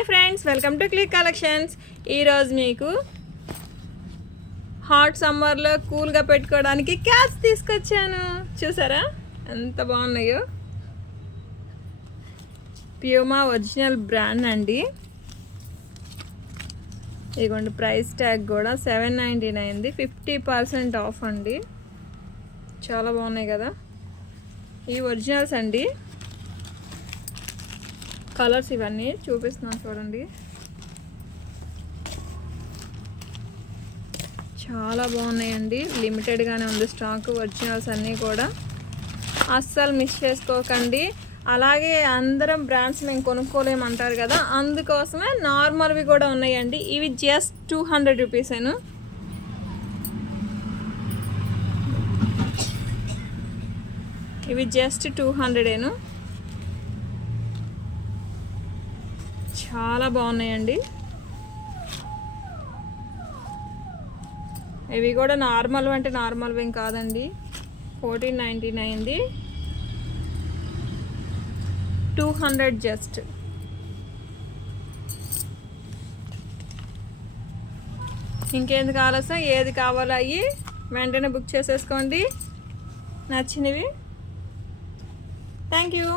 Hi friends, welcome to click collections. ఈరోజు మీకు hot సమ్మర్లో కూల్గా పెట్టుకోవడానికి క్యాప్స్ తీసుకొచ్చాను. చూసారా ఎంత బాగున్నాయో. ప్యూమా ఒరిజినల్ బ్రాండ్ అండి. ఇదిగోండి, ప్రైస్ ట్యాగ్ కూడా $7.99, 50% ఆఫ్ అండి. చాలా బాగున్నాయి కదా. ఈ ఒరిజినల్స్ అండి. కలర్స్ ఇవన్నీ చూపిస్తున్నాను చూడండి. చాలా బాగున్నాయండి. లిమిటెడ్గానే ఉంది స్టాక్. ఒరిజినల్స్ అన్నీ కూడా అస్సలు మిస్ చేసుకోకండి. అలాగే అందరం బ్రాండ్స్ మేము కొనుక్కోలేమంటారు కదా, అందుకోసమే నార్మల్వి కూడా ఉన్నాయండి. ఇవి జస్ట్ 200 రూపీసేను. ఇవి జస్ట్ 200ఏను. చాలా బాగున్నాయండి. ఇవి కూడా నార్మల్ అంటే నార్మల్ ఏం కాదండి. 14.99ది 200 జస్ట్. ఇంకేందుకు ఆలస్యం, ఏది కావాలో అయ్యి వెంటనే బుక్ చేసేసుకోండి నచ్చినవి. Thank you.